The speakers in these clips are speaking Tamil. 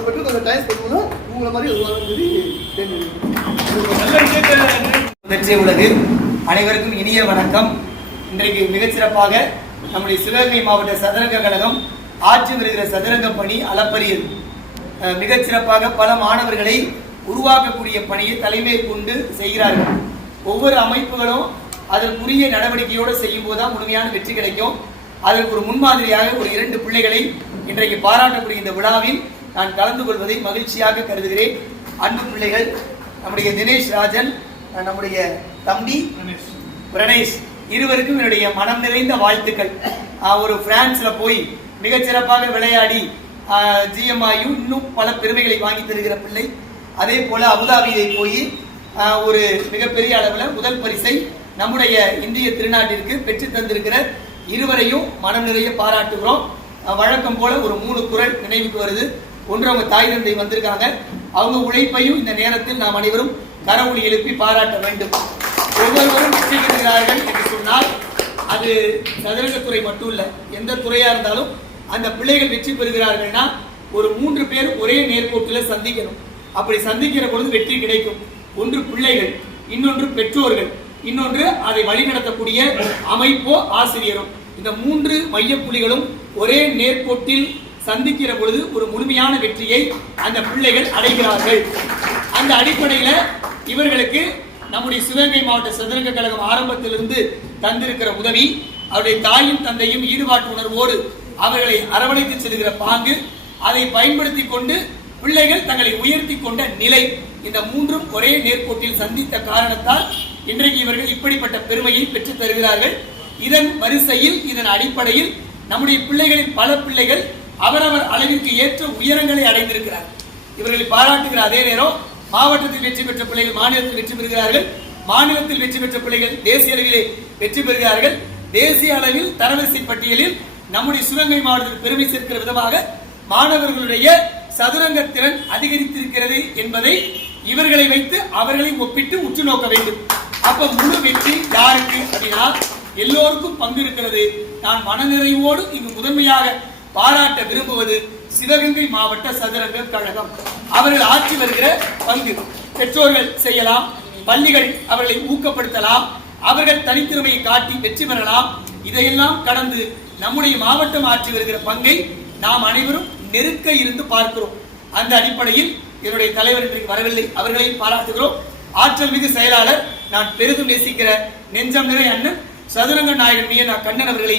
அவரை பற்றி கொஞ்சம் டைம் பண்ணணும். உங்களை மாதிரி வெற்றி உலகு அனைவருக்கும் இனிய வணக்கம். இன்றைக்கு மிகச்சிறப்பாக நம்முடைய சிவகங்கை மாவட்ட சதுரங்க கழகம் ஆட்சி வருகிற சதுரங்க பணி அளப்பரியது. மிகச்சிறப்பாக பல மாணவர்களை உருவாக்கக்கூடிய பணியை தலைமை கொண்டு செய்கிறார்கள். ஒவ்வொரு அமைப்புகளும் அதற்குரிய நடவடிக்கையோடு செய்யும் போதுதான் முழுமையான வெற்றி கிடைக்கும். அதற்கு ஒரு முன்மாதிரியாக ஒரு 2 பிள்ளைகளை இன்றைக்கு பாராட்டக்கூடிய இந்த விழாவில் நான் கலந்து கொள்வதை மகிழ்ச்சியாக கருதுகிறேன். அன்பு பிள்ளைகள், நம்முடைய தினேஷ் ராஜன், நம்முடைய தம்பி பிரணேஷ், இருவருக்கும் என்னுடைய மனம் நிறைந்த வாழ்த்துக்கள். ஒரு பிரான்ஸ்ல போய் மிகச்சிறப்பாக விளையாடி GMIU இன்னும் பல பெருமைகளை வாங்கி தருகிற பிள்ளை. அதே போல அபுதாபியை போய் ஒரு மிகப்பெரிய அளவில் முதல் பரிசை நம்முடைய இந்திய திருநாட்டிற்கு பெற்று தந்திருக்கிற இருவரையும் மனம் நிறைய பாராட்டுகிறோம். வழக்கம் போல ஒரு 3 குறள் நினைவுக்கு வருது. ஒன்று, அவங்க தாய் தந்தை வந்திருக்காங்க. அவங்க உழைப்பையும் இந்த நேரத்தில் நாம் அனைவரும் கரவொலி எழுப்பி பாராட்ட வேண்டும். ஒவ்வொருவரும் வெற்றி பெறுகிறார்கள் என்று சொன்னால் அது சதுரங்கத்துறை மட்டும் இல்ல, எந்த துறையா இருந்தாலும் அந்த பிள்ளைகள் வெற்றி பெறுகிறார்கள்னா ஒரு 3 பேர் ஒரே நேர்கோட்டில் சந்திக்கணும். அப்படி சந்திக்கிற பொழுது வெற்றி கிடைக்கும். ஒன்று பிள்ளைகள், இன்னொன்று பெற்றோர்கள், இன்னொன்று அதை வழிநடத்தக்கூடிய அமைப்போ ஆசிரியரும். இந்த 3 மையப்புள்ளிகளும் ஒரே நேர்கோட்டில் சந்திக்கிற பொழுது ஒரு முழுமையான வெற்றியை அந்த பிள்ளைகள் அடைகிறார்கள். அந்த அடிப்படையில் இவர்களுக்கு நம்முடைய சிவகங்கை மாவட்ட சதுரங்க கழகம் ஆரம்பத்திலிருந்து தந்திருக்கிற உதவி, அவருடைய தாயும் தந்தையும் ஈடுபாட்டு உணர்வோடு அவர்களை அரவணைத்து செல்கிற பாங்கு, அதை பயன்படுத்தி கொண்டு பிள்ளைகள் தங்களை உயர்த்தி கொண்ட நிலை, இந்த 3ம் ஒரே நேர்கோட்டில் சந்தித்த காரணத்தால் இன்றைக்கு இவர்கள் இப்படிப்பட்ட பெருமையை பெற்றுத் தருகிறார்கள். இதன் வரிசையில், இதன் அடிப்படையில் நம்முடைய பிள்ளைகளின் பல பிள்ளைகள் அவரவர் அளவிற்கு ஏற்ற உயரங்களை அடைந்திருக்கிறார். இவர்களை பாராட்டுகிற அதே நேரம் மாவட்டத்தில் வெற்றி பெற்ற பிள்ளைகள் மாநிலத்தில் வெற்றி பெறுகிறார்கள். மாநிலத்தில் வெற்றி பெற்ற பிள்ளைகள் தேசிய அளவிலே வெற்றி பெறுகிறார்கள். தேசிய அளவில் தரவரிசை பட்டியலில் நம்முடைய சிவகங்கை மாவட்டத்தில் பெருமை சேர்க்கிற விதமாக மாணவர்களுடைய சதுரங்க திறன் அதிகரித்திருக்கிறது என்பதை இவர்களை வைத்து அவர்களை ஒப்பிட்டு உற்று நோக்க வேண்டும். அப்ப முழு வெற்றி யாருக்கு அப்படின்னா எல்லோருக்கும் பங்கு இருக்கிறது. நான் மனநிறைவோடு இங்கு முதன்மையாக பாராட்ட விரும்புவது சிவகங்கை மாவட்ட சதுரங்க கழகம். அவர்கள் ஆட்சி வருகிற பங்கு பெற்றோர்கள் செய்யலாம், பள்ளிகள் அவர்களை ஊக்கப்படுத்தலாம், அவர்கள் தனித்திறமையை காட்டி வெற்றி பெறலாம். இதையெல்லாம் கடந்து நம்முடைய மாவட்டம் ஆட்சி வருகிற பங்கை நாம் அனைவரும் நெருக்க இருந்து பார்க்கிறோம். அந்த அடிப்படையில் என்னுடைய தலைவர் இன்றைக்கு வரவில்லை, அவர்களையும் பாராட்டுகிறோம். ஆற்றல் மிகு செயலாளர், நான் பெரிதும் நேசிக்கிற நெஞ்சம் நிறை அண்ணன் சதுரங்க நாயகன் மீனா கண்ணன் அவர்களை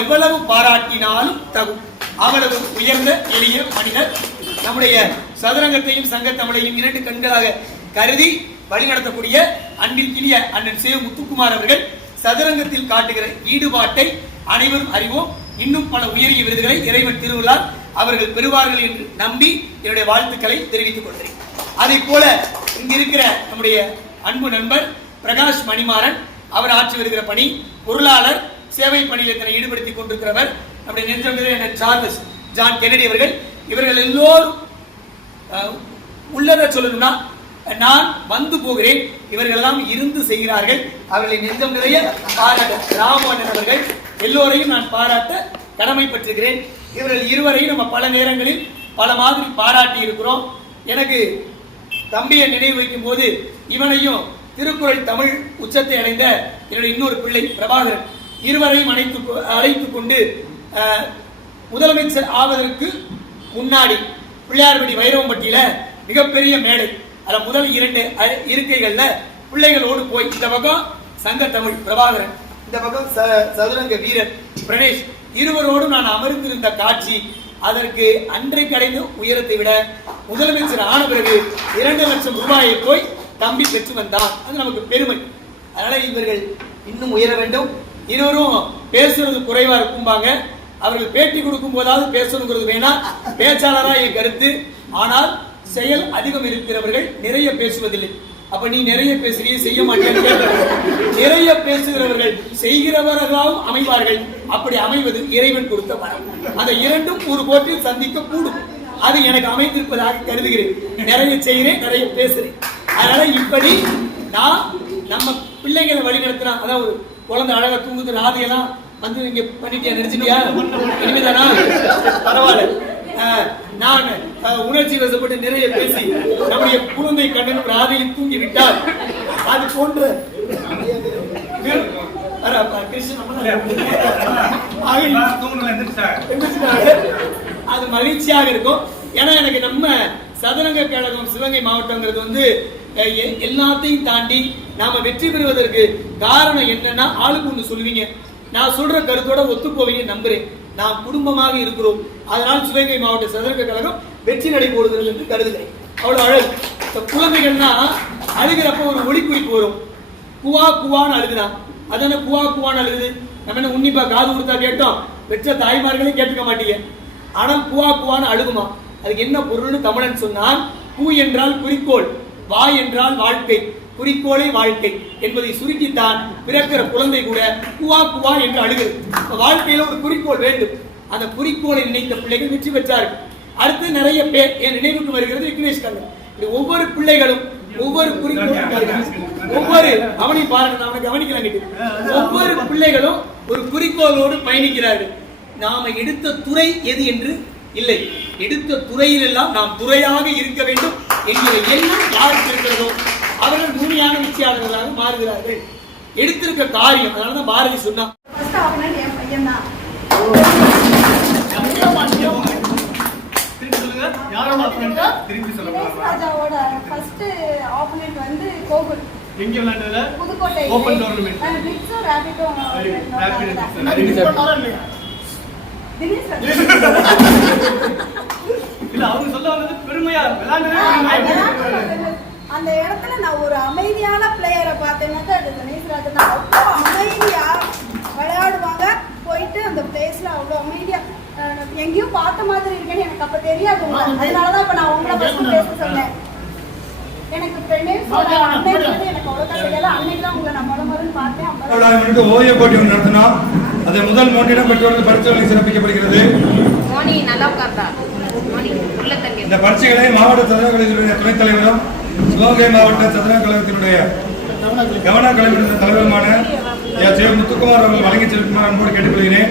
எவ்வளவு பாராட்டினாலும் தகும். அவ்வளவு உயர்ந்த எளிய மனிதர். நம்முடைய சதுரங்கத்தையும் சங்கத்தமிழையும் 2 கண்களாக கருதி வழிநடத்தக்கூடிய அன்பிற்கினிய அண்ணன் சேவ் முத்துக்குமார் அவர்கள் சதுரங்கத்தில் காட்டுகிற ஈடுபாட்டை அனைவரும் அறிவோம். இன்னும் பல உயரிய விருதுகளை இறைவன் திருவிழால் அவர்கள் பெறுவார்கள் என்று நம்பி என்னுடைய வாழ்த்துக்களை தெரிவித்துக் கொள்கிறேன். அதே போல இங்கு இருக்கிற நம்முடைய அன்பு நண்பர் பிரகாஷ் மணிமாறன், அவர் ஆட்சி வருகிற பணி பொருளாளர், சேவை பணியில் தன்னை ஈடுபடுத்திக் கொண்டிருக்கிறவர். நம்முடைய நெஞ்சம் சார்லஸ் ஜான் கென்னடி அவர்கள், இவர்கள் எல்லோரும் உள்ளதை சொல்லணும்னா நான் வந்து போகிறேன், இவர்கள் எல்லாம் இருந்து செய்கிறார்கள். அவர்களை நெஞ்சம் நிறைய பாராட்ட ராமண்ணன் அவர்கள் எல்லோரையும் நான் பாராட்ட கடமைப்பட்டிருக்கிறேன். இவர்கள் இருவரையும் நம்ம பல நேரங்களில் பல மாதிரி பாராட்டி இருக்கிறோம். எனக்கு தம்பியை நினைவு வைக்கும் போது இவனையும் திருக்குறள் தமிழ் உச்சத்தை அடைந்த என்னுடைய இன்னொரு பிள்ளை பிரபாகரன், இருவரையும் அழைத்துக் கொண்டு முதலமைச்சர் ஆவதற்கு முன்னாடி பிள்ளையார்பட்டி வைரவம்பட்டியில மிகப்பெரிய மேடை, அதுல முதல் 2 இருக்கைகள்ல பிள்ளைகளோடு போய், இந்த பக்கம் சங்க தமிழ் பிரபாகரன், இந்த பக்கம் சதுரங்க வீரர் பிரணேஷ், இருவரோடும் நான் அமர்ந்திருந்த காட்சி அதற்கு அன்றைக்கு அடைந்த உயரத்தை விட முதலமைச்சர் ஆன பிறகு 2 லட்சம் ரூபாயை போய் தம்பி பெற்று வந்தார். அது நமக்கு பெருமை. அதனால இவர்கள் இன்னும் உயர வேண்டும். இருவரும் பேசுறது குறைவா இருக்கும்பாங்க, அவர்கள் பேட்டி கொடுக்கும் போதாவது பேசணுங்கிறது வேணா, பேச்சாளரா என் கருத்து. ஆனால் செயல் அதிகம் இருக்கிறவர்கள் நிறைய பேசுவதில்லை. அப்ப நீ நிறைய பேசுறிய செய்ய மாட்டேன்னு, நிறைய பேசுகிறவர்கள் செய்கிறவர்களாகவும் அமைவார்கள். அப்படி அமைவது இறைவன் கொடுத்த வரம். அந்த 2ம் ஒரு கோட்டில் சந்திக்க கூடும். அது எனக்கு அமைந்திருப்பதாக கருதுகிறேன். நிறைய செய்கிறேன், நிறைய பேசுறேன். அதனால இப்படி நான் நம்ம பிள்ளைகளை வழி நடத்துறோம். அதாவது குழந்தை அழகா தூங்குது, ராதையெல்லாம் வந்து இங்க பண்ணிட்டியா, நினைச்சிட்டியா, இனிமேதானா, பரவாயில்ல. நான் உணர்ச்சி வசப்பட்டு நிறைய பேசி நம்முடைய குழந்தை கண்ணன் ராதையில் தூங்கி விட்டால் அது போன்ற அது மகிழ்ச்சியாக இருக்கும். ஏன்னா எனக்கு நம்ம சதுரங்க கழகம் சிவகங்கை மாவட்டங்கிறது வந்து எல்லாத்தையும் தாண்டி நாம வெற்றி பெறுவதற்கு காரணம் என்னன்னா, ஆளுக்கு ஒண்ணு சொல்லுவீங்க, நான் சொல்ற கருத்தோட ஒத்து போவீங்க நம்புறேன். நாம் குடும்பமாக இருக்கிறோம். அதனால் சிவகங்கை மாவட்ட சதுரங்க கழகம் வெற்றி நடை போடுகிறது என்று கருதுகிறேன். அவ்வளவு அழகு. குழந்தைகள்னா அழுகிறப்ப ஒரு ஒளி குறிப்பு வரும். குவா குவான்னு அழுகுதான். அதான குவா குவான்னு அழுகுது. நம்ம என்ன உன்னிப்பா காது கொடுத்தா கேட்டோம், பெற்ற தாய்மார்களே கேட்டுக்க மாட்டீங்க. ஆனால் குவா குவான்னு அழுகுமா. அதுக்கு என்ன பொருள்னு தமிழன் சொன்னால், பூ என்றால் குறிக்கோள், வா என்றால் வாழ்க்கை, குறிக்கோளே வாழ்க்கை என்பதை சுருக்கித்தான் பிறக்கிற குழந்தை கூட குவா குவா என்று அழுகிறது. வாழ்க்கையில ஒரு குறிக்கோள் வேண்டும். அந்த குறிக்கோளை நினைத்த பிள்ளைகள் வெற்றி பெற்றார்கள். அடுத்து நிறைய பேர் என் நினைவுக்கு வருகிறது விக்னேஷ் கண்ணன். ஒவ்வொரு பிள்ளைகளும் ஒவ்வொரு குறிக்கோள், ஒவ்வொரு அவனை பாருங்க, அவனை கவனிக்கலாம். ஒவ்வொரு பிள்ளைகளும் ஒரு குறிக்கோளோடு பயணிக்கிறார்கள். நாம எடுத்த துறை எது என்று இல்லை, எடுத்த துறையிலெல்லாம் நாம் துறையாக இருக்க வேண்டும் என்கிற எண்ணம் யாருக்கு இருக்கிறதோ அவர்கள் முழுமையான வெற்றியாளர்களாக மாறுகிறார்கள். எடுத்திருக்க காரியம். அதனாலதான் பாரதி சொன்னா அந்த இடத்துல நான் ஒரு அமைதியான பிளேயரை பார்த்தேன்னாக்கா அது தினேஷ் ராஜா. அவ்வளோ அமைதியா விளையாடுவாங்க. போயிட்டு அந்த பிளேஸ்ல அவ்வளோ அமைதியா எங்கேயும் பார்த்த மாதிரி இருக்கேன்னு எனக்கு அப்ப தெரியாது. அதனாலதான் இப்ப நான் உங்களை ஃபர்ஸ்ட் பேச சொன்னேன். எனக்கு அன்னைக்கு எனக்கு அவ்வளோதான் தெரியல. அன்னைக்கு தான் உங்களை நான் முதல்ல பார்த்தேன். ஓவிய போட்டி ஒன்று நடத்தினோம். அதை முதல் மூன்றிடம் பெற்றோர்கள் பரிசுகளை சிறப்பிக்கப்படுகிறது. இந்த பரீட்சைகளை மாவட்ட சதுரங்க கழகத்தினுடைய துணைத் தலைவரும் சிவகங்கை மாவட்ட சதுரங்க கழகத்தினுடைய கவன கலைஞர் தலைவருமான முத்துக்குமார் அவர்கள் வழங்கி செலுத்துமாறு அன்போடு கேட்டுக்கொள்கிறேன்.